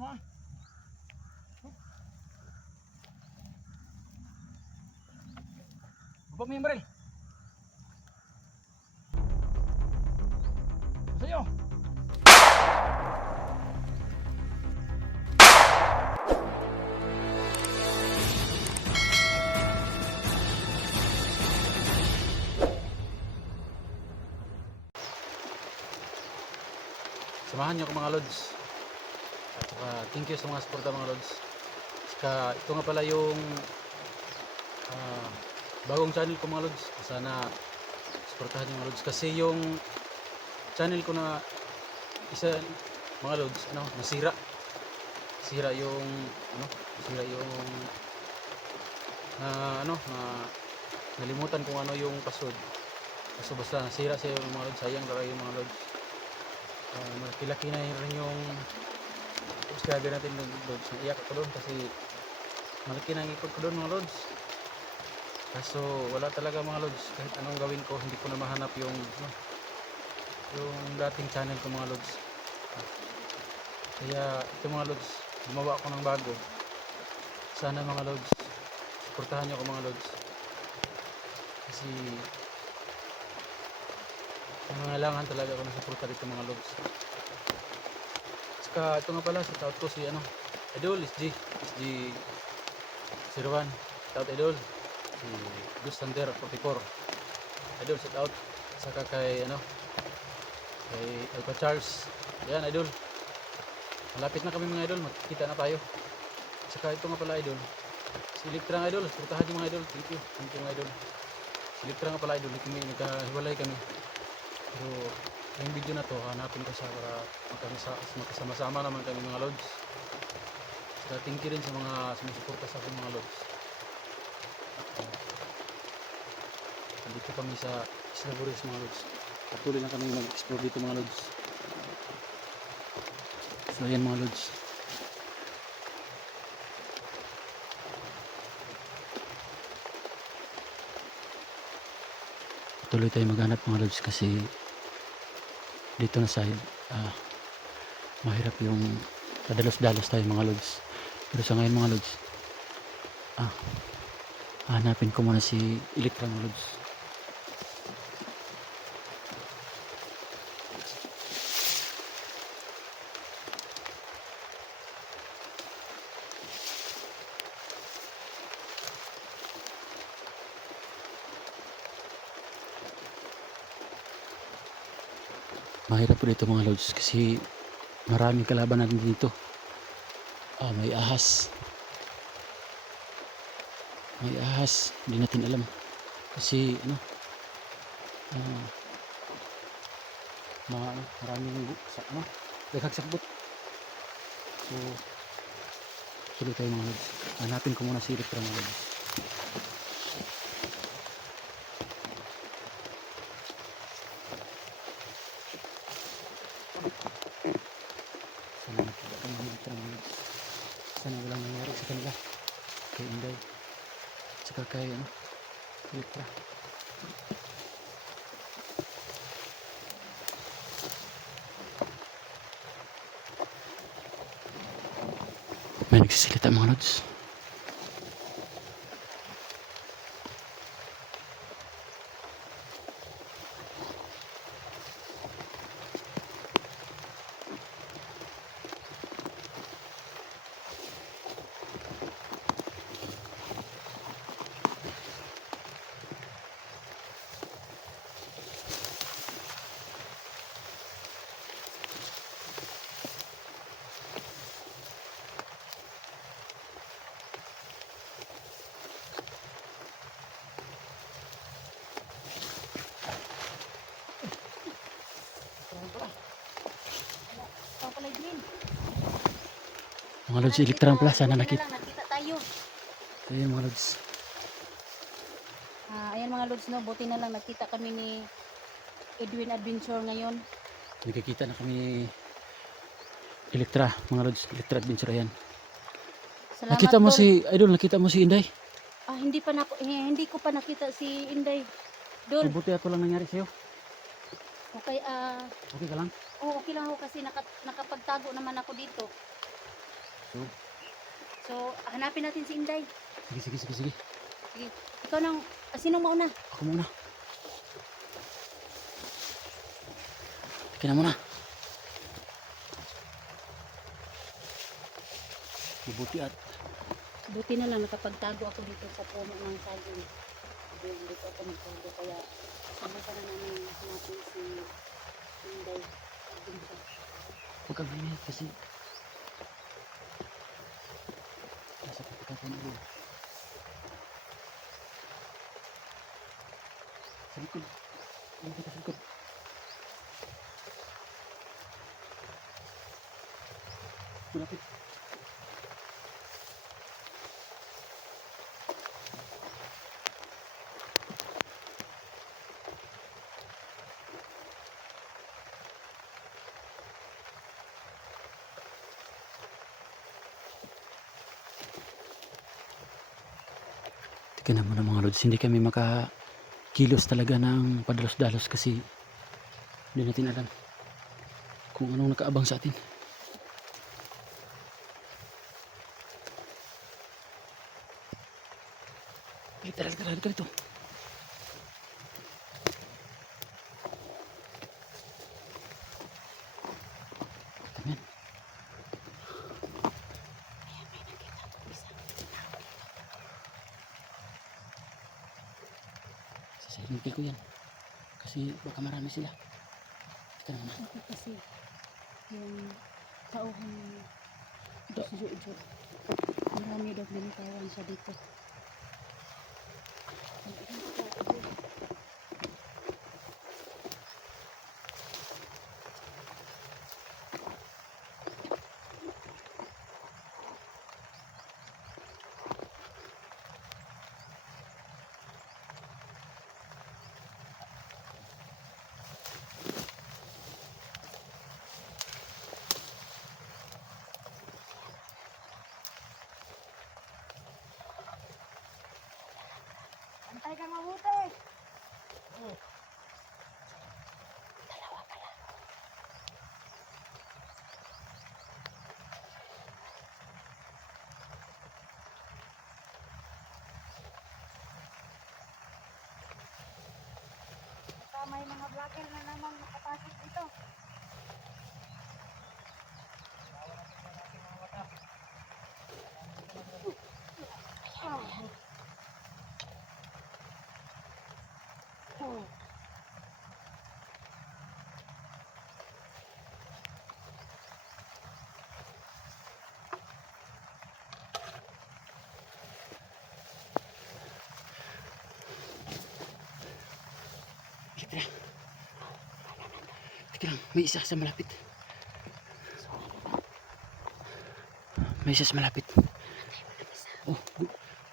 Ha? Baba mo yung baril. Sa'yo. Samahan niyo ako mga lods. At saka thank you sa mga suporta mga lods. Saka ito nga pala yung bagong channel ko mga lods. Sana suportahan niyo mga lods. Kasi yung channel ko na isa mga lods, nasira. Nasira yung nasira yung nalimutan kung ano yung password. So basta nasira siya yung mga lods. Sayang talaga yung mga lods. Malaki-laki na rin yung subscriber natin lods. Naiyak ako doon kasi malaki na ang ipod ko doon mga lods. Kaso wala talaga mga lods. Kahit anong gawin ko hindi ko na mahanap yung dating channel ko mga lods. Kaya ito mga lods, gumawa ako ng bago. Sana mga lods, suportahan nyo ako mga lods. Kasi nangangailangan talaga ako ng suporta dito mga lods. Saka ito nga pala, sa taot ko si Idol, SG01. Taot Idol, si Gus Sander 44. Idol, sa taot. Saka kay kay Alpha Charles. Yan Idol. Malapit na kami mga idol, magkikita na tayo. Saka ito nga pala idol, si Electra nga idol, suportahan niyo mga idol. Thank you mga idol. Si Electra nga pala idol, nagkahiwalay kami. Pero yung video na to, hanapin ko siya para magkasama-sama naman kami mga lods. Saka thank you rin sa mga sumusuporta sa akin mga lods. Dito kami sa Isla Boris mga lods. Patuloy lang kami mag-explore dito mga lods. So ayan mga lods. Tuloy tayo maghanap mga lods kasi dito na side mahirap yung padalos-dalos tayo mga lods. Pero sa ngayon mga lods, hanapin ko muna si Electra mga lods. Mahirap po dito mga lods kasi maraming kalaban natin dito. May ahas. May ahas. Hindi natin alam. Kasi maraming daghag-sakbot. So tuloy tayo mga lods. Hanapin ko muna si Electra mga lods. Sana nakita ko mga Electra mga lods. Sana walang nangyari sa kanila. Kay Inday. Saka kay Electra. May nagsisilita mga lods. Mga lods, Electra pala. Sana nakita tayo. So yun mga lods. Ayan mga lods, no, buti na lang nakita kami ni Edwin Adventure ngayon. Nagkikita na kami ni Electra mga lods. Electra Adventure yan. Salamat, Nakita mo Tol. si Idol, nakita mo si Inday? Hindi ko pa nakita si Inday. Dol. Mabuti ato lang nangyari sa'yo. Okay, Okay ka lang? okay lang ako kasi nakapagtago naman ako dito. So, So, hanapin natin si Inday. sige. Sige. Ikaw nang, sinong mauna? Ako muna. Kina muna. Mabuti at Buti na lang nakapagtago ako dito sa puno ng saging. Dito ako nagtago kaya subukan na namin hanapin si Inday. huwag kang hinay kasi nasa kapitatan ulo. Sa likod. Ano kita sa likod? Malapit. Tingnan mo na mga lods, hindi kami makakilos talaga ng padalos-dalos kasi hindi natin alam kung anong nakaabang sa atin. Literal ito. Ayan. Sasayin ko yan. Kasi baka marami sila. Tika naman. Ito kasi yung tauhan Da- si Jojo. Marami daw binitawan siya dito. Antay kang mabuti! May mga vlogger na namang nakapasok dito. Teka lang, may isa sa malapit. May isa sa malapit. Oh,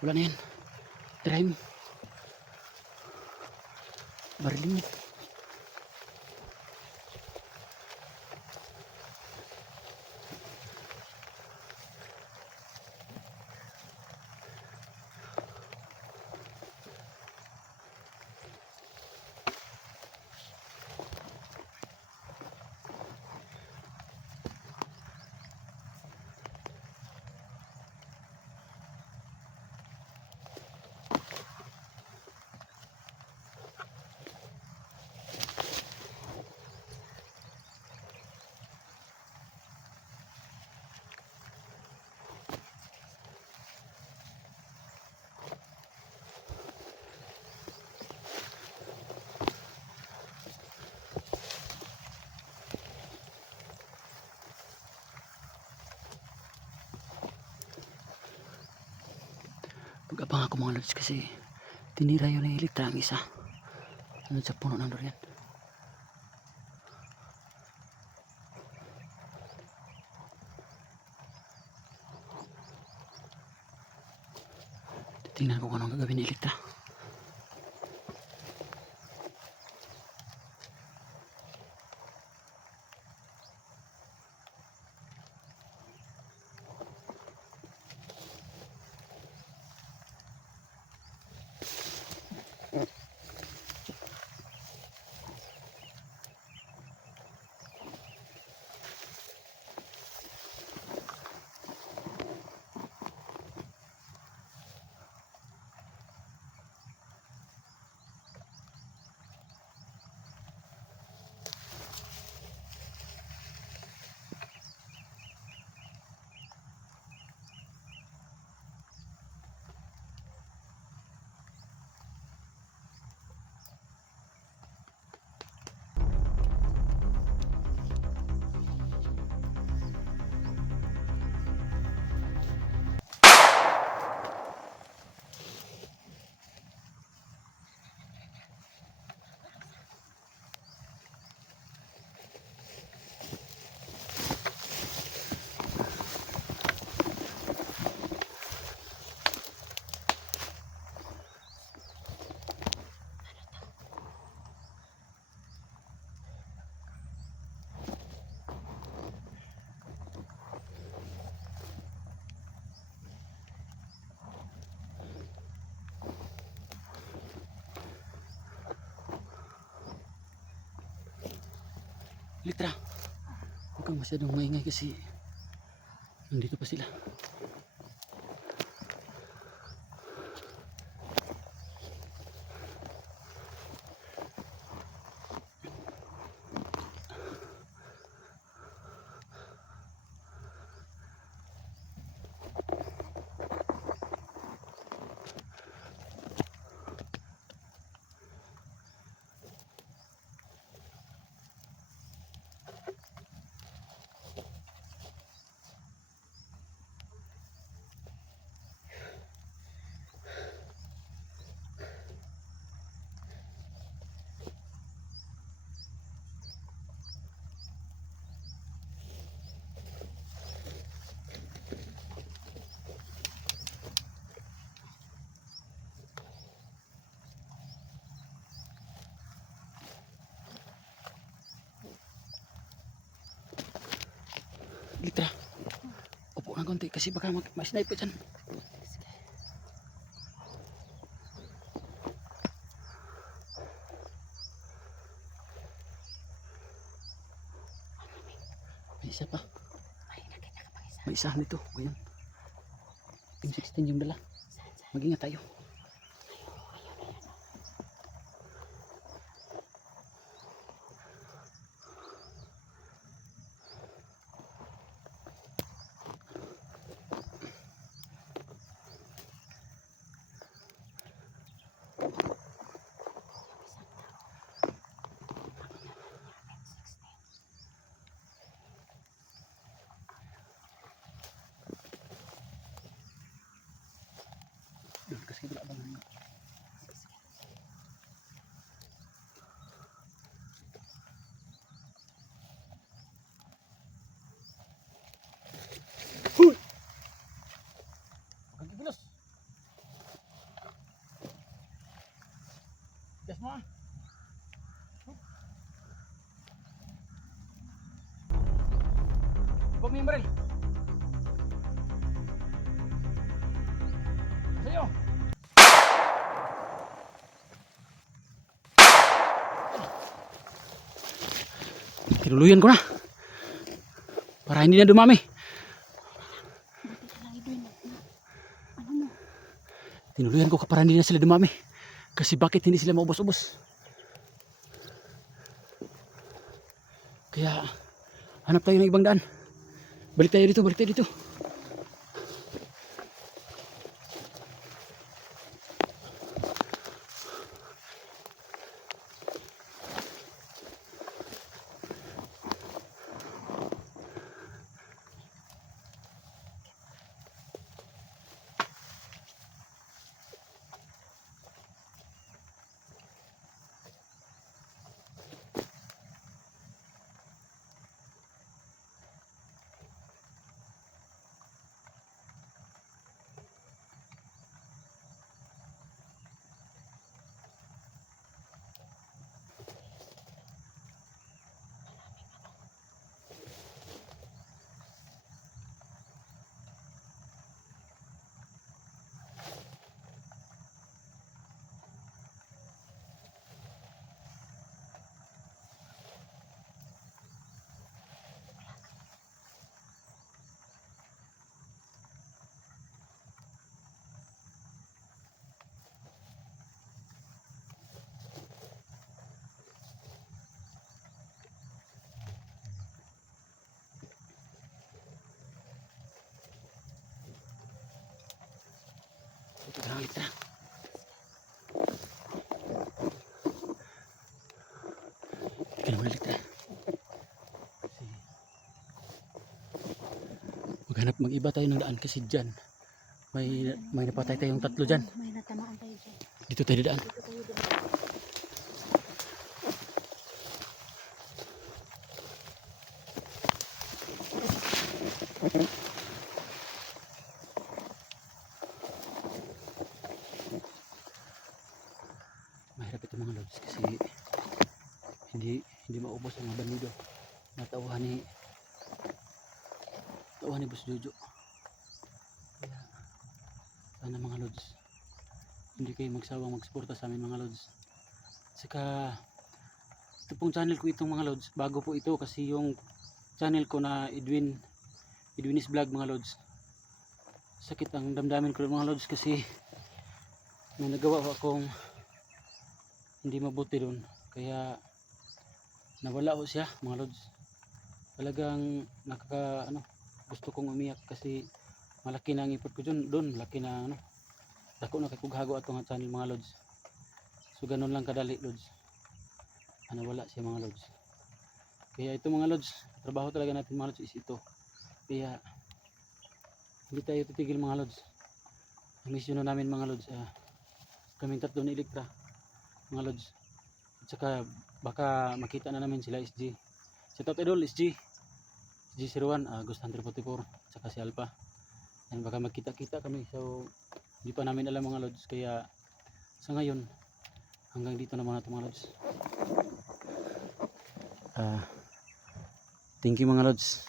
wala na yan. Tirahin mo. Barilin mo. Mag-abang ako mga lods kasi tinira yun ng Elektra ang isa. Ano sa puno ng durian. Tingnan ko kung anong gagawin ni Elektra. Litra, huwag kang masyadong maingay kasi nandito pa sila. Litra, upo ng konti kasi baka ma-snipe ka dyan. May isa pa. Ay, nakita ka pa isa. May isa nito. Ayan. Team 16 yung dala. Mag-ingat tayo. Doon kasi wala bang Huy! Pagkikilos. Yes, ma. Huwag mo yung baril. Sa'yo. Tinuluyan ko na. Para hindi na dumami. Buti ka lang, Edwin. Ano mo? Tinuluyan ko para hindi na sila dumami. Kasi bakit hindi sila maubos-ubos? Kaya hanap tayo ng ibang daan. Balik tayo dito, balik tayo dito. Ito na ulit na. Ito naman ulit na. Maghanap, mag-iba tayo ng daan kasi dyan. May napatay tayong tatlo dyan. May natamaan tayo dyan. Dito tayo daan. Dito tayo dyan. Mahirap ito mga lods kasi hindi maubos ang mga bandido. Natauhan ni Boss Jojo. Kaya sana mga lods hindi kayo magsawang magsuporta sa amin mga lods. Saka Ito pong channel ko itong mga lods. Bago po ito kasi yung channel ko na Edwin's Vlog mga lods. Sakit ang damdamin ko mga lods kasi may nagawa ko akong hindi mabuti doon. Kaya nawala ko siya mga lods. Talagang gusto kong umiyak kasi malaki na ang ipot ko doon. Laki na dako na kay kughago atong channel mga lods. So ganun lang kadali lods. Wala siya mga lods. Kaya ito mga lods, trabaho talaga natin mga lods is ito. Kaya hindi tayo titigil mga lods. Ang misyon na namin mga lods, kaming tatlo ni Elektra mga lods. At saka baka makita na namin sila SG. Shout out idol SG. SG01, Ghost Hunter 44, at saka si Alpha. Yan, baka magkita-kita kami. So hindi pa namin alam mga lods. Kaya sa ngayon hanggang dito na mga mga lods. Thank you mga lods.